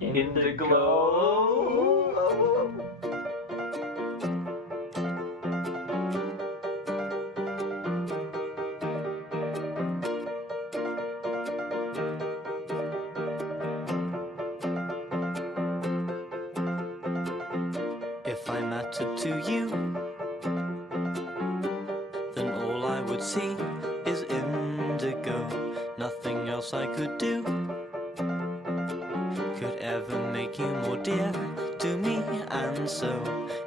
Indigo. If I mattered to you, then all I would see is indigo. Nothing else I could do could ever make you more dear to me. And so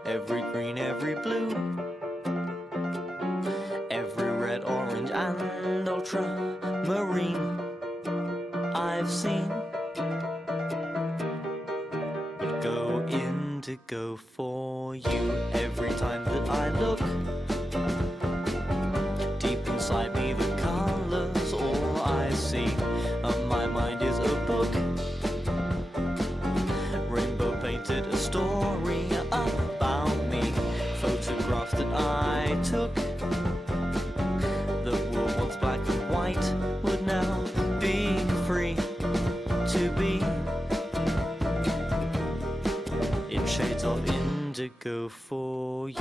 every green, every blue, every red, orange and ultramarine I've seen would go indigo for you. Every time that I look deep inside me, the colors all I see. My mind is a book, rainbow painted a story about me. Photographs that I took that were once black and white would now be free to be in shades of indigo for you.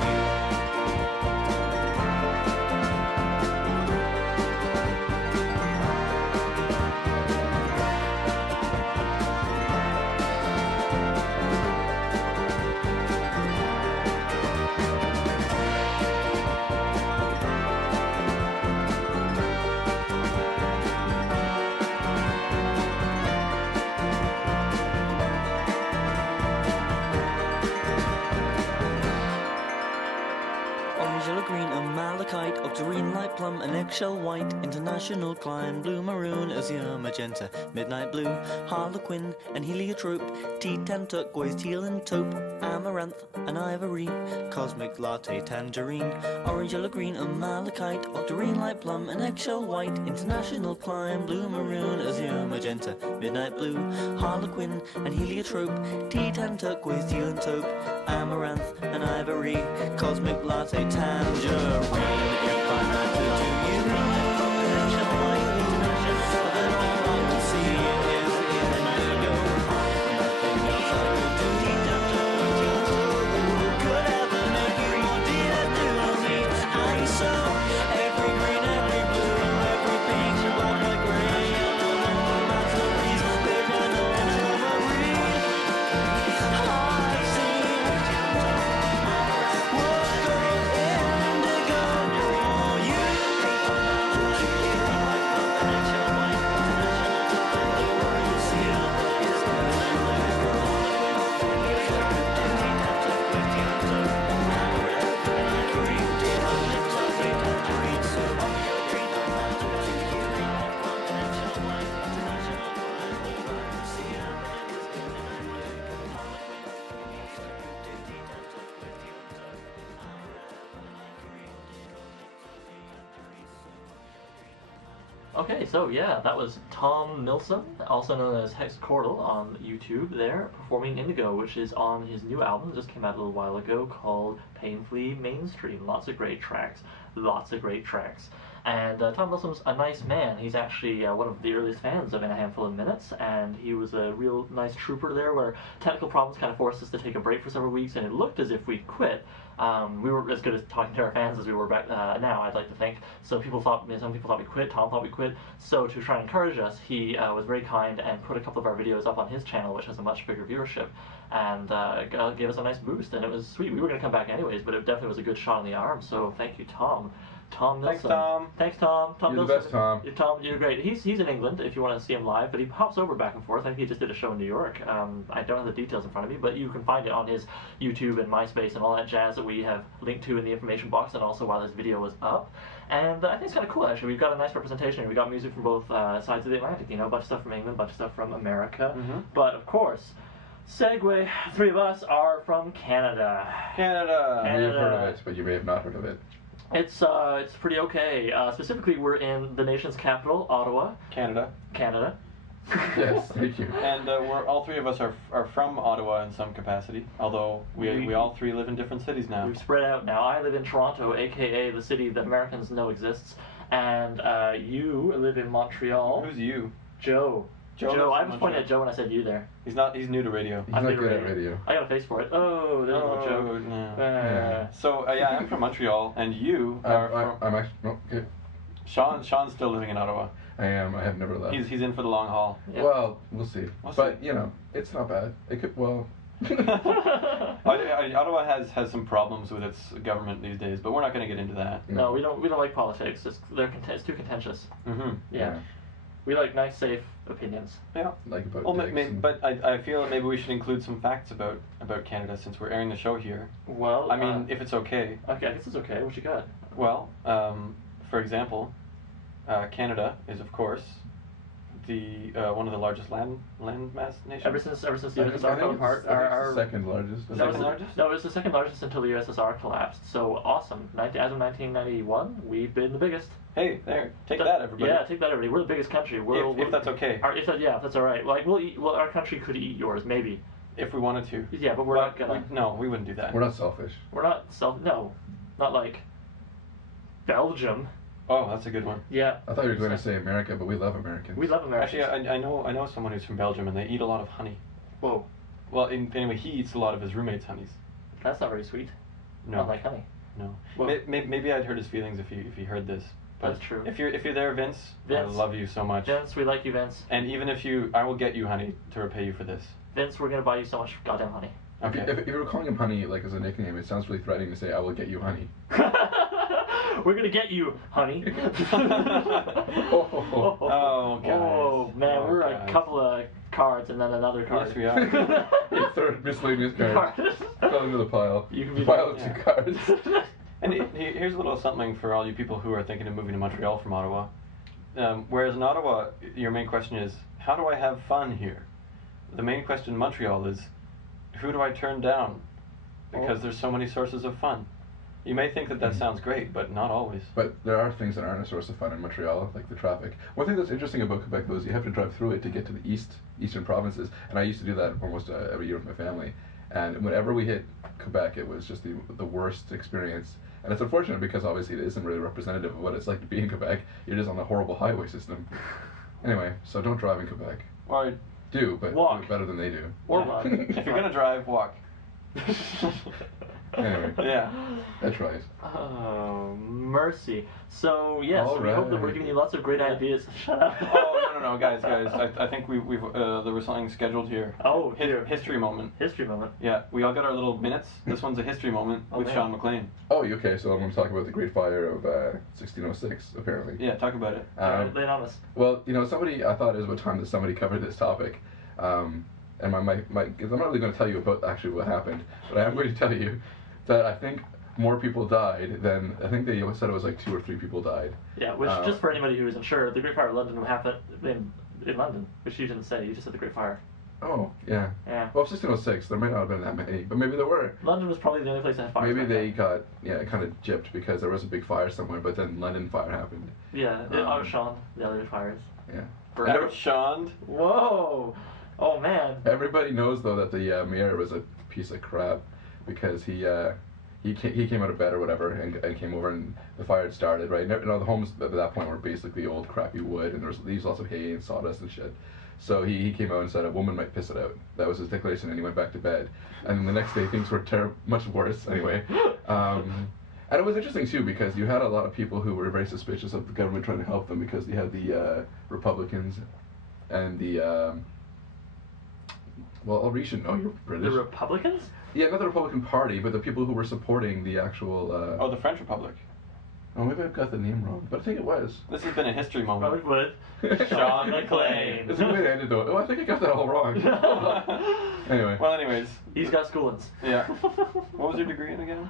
Orange, yellow, green, and malachite, octarine, light plum, and eggshell white, international climb, blue, maroon, azure, magenta, midnight blue, harlequin, and heliotrope, T10, turquoise, teal, and taupe, amaranth, and ivory, cosmic latte, tangerine, orange, yellow, green, and malachite, octarine, light plum, and eggshell white, international climb, blue, maroon, azure, magenta, midnight blue, harlequin, and heliotrope, T10, turquoise, teal, and taupe, amaranth, and ivory, cosmic latte, tangerine. If I matter to you, then all I can see is indigo. Nothing else I could do could ever make you more dear to me. And so every green, every blue, every pink, black, white, gray, yellow, masterpiece, bigger than marine I've seen would go indigo for you. Okay, so yeah, that was Tom Milsom, also known as Hex Cordal on YouTube there, performing Indigo, which is on his new album that just came out a little while ago called Painfully Mainstream. Lots of great tracks. And Tom Milsom's a nice man. He's actually one of the earliest fans of In a Handful of Minutes, and he was a real nice trooper there where technical problems kind of forced us to take a break for several weeks, and it looked as if we'd quit. We were as good at talking to our fans as we were back now, I'd like to think. So some people thought we quit, Tom thought we quit. So to try and encourage us, he was very kind and put a couple of our videos up on his channel, which has a much bigger viewership, and gave us a nice boost, and it was sweet. We were going to come back anyways, but it definitely was a good shot in the arm, so thank you, Tom. Tom Milsom. Thanks, Tom. Tom You're Milsom. the best, Tom. Tom, you're great. He's in England if you want to see him live, but he hops over back and forth. I think he just did a show in New York. I don't have the details in front of me, but you can find it on his YouTube and MySpace and all that jazz that we have linked to in the information box, and also while this video was up. And I think it's kind of cool, actually. We've got a nice representation here. We've got music from both sides of the Atlantic, you know, a bunch of stuff from England, a bunch of stuff from America. But, of course, segue, three of us are from Canada. Canada. You may have heard of it, but you may have not heard of it. It's pretty okay. Specifically, we're in the nation's capital, Ottawa. Canada. Yes, thank you. And we're all three of us are from Ottawa in some capacity, although we all three live in different cities now. We've spread out now. I live in Toronto, aka the city that Americans know exists, and you live in Montreal. Who's you? Joe. Joe, lives I in was pointing Montreal. at Joe when I said you there. He's new to radio. He's I'm not new to good at radio. I got a face for it. Oh, there's a joke. No. So yeah, I'm from Montreal, and you are from. I'm actually no, okay. Sean's still living in Ottawa. I am. I have never left. He's in for the long haul. Yeah. Well, we'll see. We'll But see. you know, it's not bad. It could well. Ottawa has some problems with its government these days, but we're not going to get into that. No, we don't like politics. It's too contentious. Mm-hmm. Yeah. We like nice, safe opinions. Yeah. Like about Well, dicks and- but I feel that maybe we should include some facts about Canada since we're airing the show here. Well, I mean, if it's okay. Okay, I guess it's okay. What you got? Well, for example, Canada is of course the one of the largest landmass nations. Ever since the I think- USSR fell apart, it's the second largest. The that was second largest? No, it was the second largest until the USSR collapsed. So awesome! As of 1991, we've been the biggest. Hey, there, take that, everybody. Yeah, take that, everybody. We're the biggest country. If that's okay. If that's all right. Like our country could eat yours, maybe. If we wanted to. Yeah, but we're not gonna. No, we wouldn't do that. We're not selfish. We're not No, not like Belgium. Oh, that's a good one. Yeah. I thought you were going to say America, but we love Americans. We love America. Actually, I know someone who's from Belgium, and they eat a lot of honey. Whoa, Well, anyway, he eats a lot of his roommate's honeys. that's not very sweet. No, Not like honey. no. Well- Maybe I'd hurt his feelings if he heard this. But That's true. If you're there, Vince, I Vince. love you so much. Vince, we like you, Vince. And even if I will get you honey to repay you for this. Vince, we're gonna buy you so much goddamn honey. If you- If you were calling him honey like as a nickname, it sounds really threatening to say, "I will get you honey." We're gonna get you, honey. Oh, guys. Oh man, Oh, we're guys. a couple of cards and then another card. Yes, we are. Your third miscellaneous card. Fell into the pile. You can be Pile like- of two yeah. cards. And here's a little something for all you people who are thinking of moving to Montreal from Ottawa. Whereas in Ottawa, your main question is, how do I have fun here? The main question in Montreal is, who do I turn down? Because there's so many sources of fun. You may think that sounds great, but not always. But there are things that aren't a source of fun in Montreal, like the traffic. One thing that's interesting about Quebec, though, is you have to drive through it to get to the eastern provinces, and I used to do that almost every year with my family. And whenever we hit Quebec, it was just the worst experience. And it's unfortunate because obviously it isn't really representative of what it's like to be in Quebec. You're just on the horrible highway system. Anyway, so don't drive in Quebec. Or Do, but Walk. do it better than they do. Or yeah. run. If you're gonna drive, walk. Anyway, Yeah. that's right. Oh, mercy. So, yes, All we hope that we're right. giving you lots of great ideas. Shut up. Oh no, guys. I think we've there was something scheduled here. Oh, here. History moment. History moment. Yeah, we all got our little minutes. This one's a history moment Oh, with man. Sean McLean. Oh, okay, so I'm going to talk about the Great Fire of 1606, apparently. Yeah, talk about it. Lay it on us. Well, I thought it was about time that somebody covered this topic. And I'm not really going to tell you about actually what happened, but I am going to tell you that I think more people died than, I think they said it was like 2 or 3 people died. Yeah, which, just for anybody who isn't sure, the Great Fire of London happened in London, which you didn't say. You just said the Great Fire. Oh, yeah. Yeah. Well, 1606, there might not have been that many, but maybe there were. London was probably the only place that had fires. Maybe back they then. got, kind of gypped because there was a big fire somewhere, but then London fire happened. Yeah, it outshone the other fires. Yeah. Forever. Outshone. Whoa! Oh man. Everybody knows though that the mayor was a piece of crap because he came out of bed or whatever and came over and the fire had started, right? The homes at that point were basically old crappy wood and there was lots of hay and sawdust and shit. So he came out and said a woman might piss it out. That was his declaration, and he went back to bed. And then the next day things were much worse anyway. And it was interesting too because you had a lot of people who were very suspicious of the government trying to help them because you had the Republicans and the well, Orisha, no, you're British. The Republicans? Yeah, not the Republican Party, but the people who were supporting the actual. Oh, the French Republic. Oh, maybe I've got the name wrong, but I think it was. This has been a history moment. Probably would. Sean McLean. It's a good way to end it though. Oh, I think I got that all wrong. Anyway. Well, anyways. He's got schoolings. Yeah. What was your degree in again?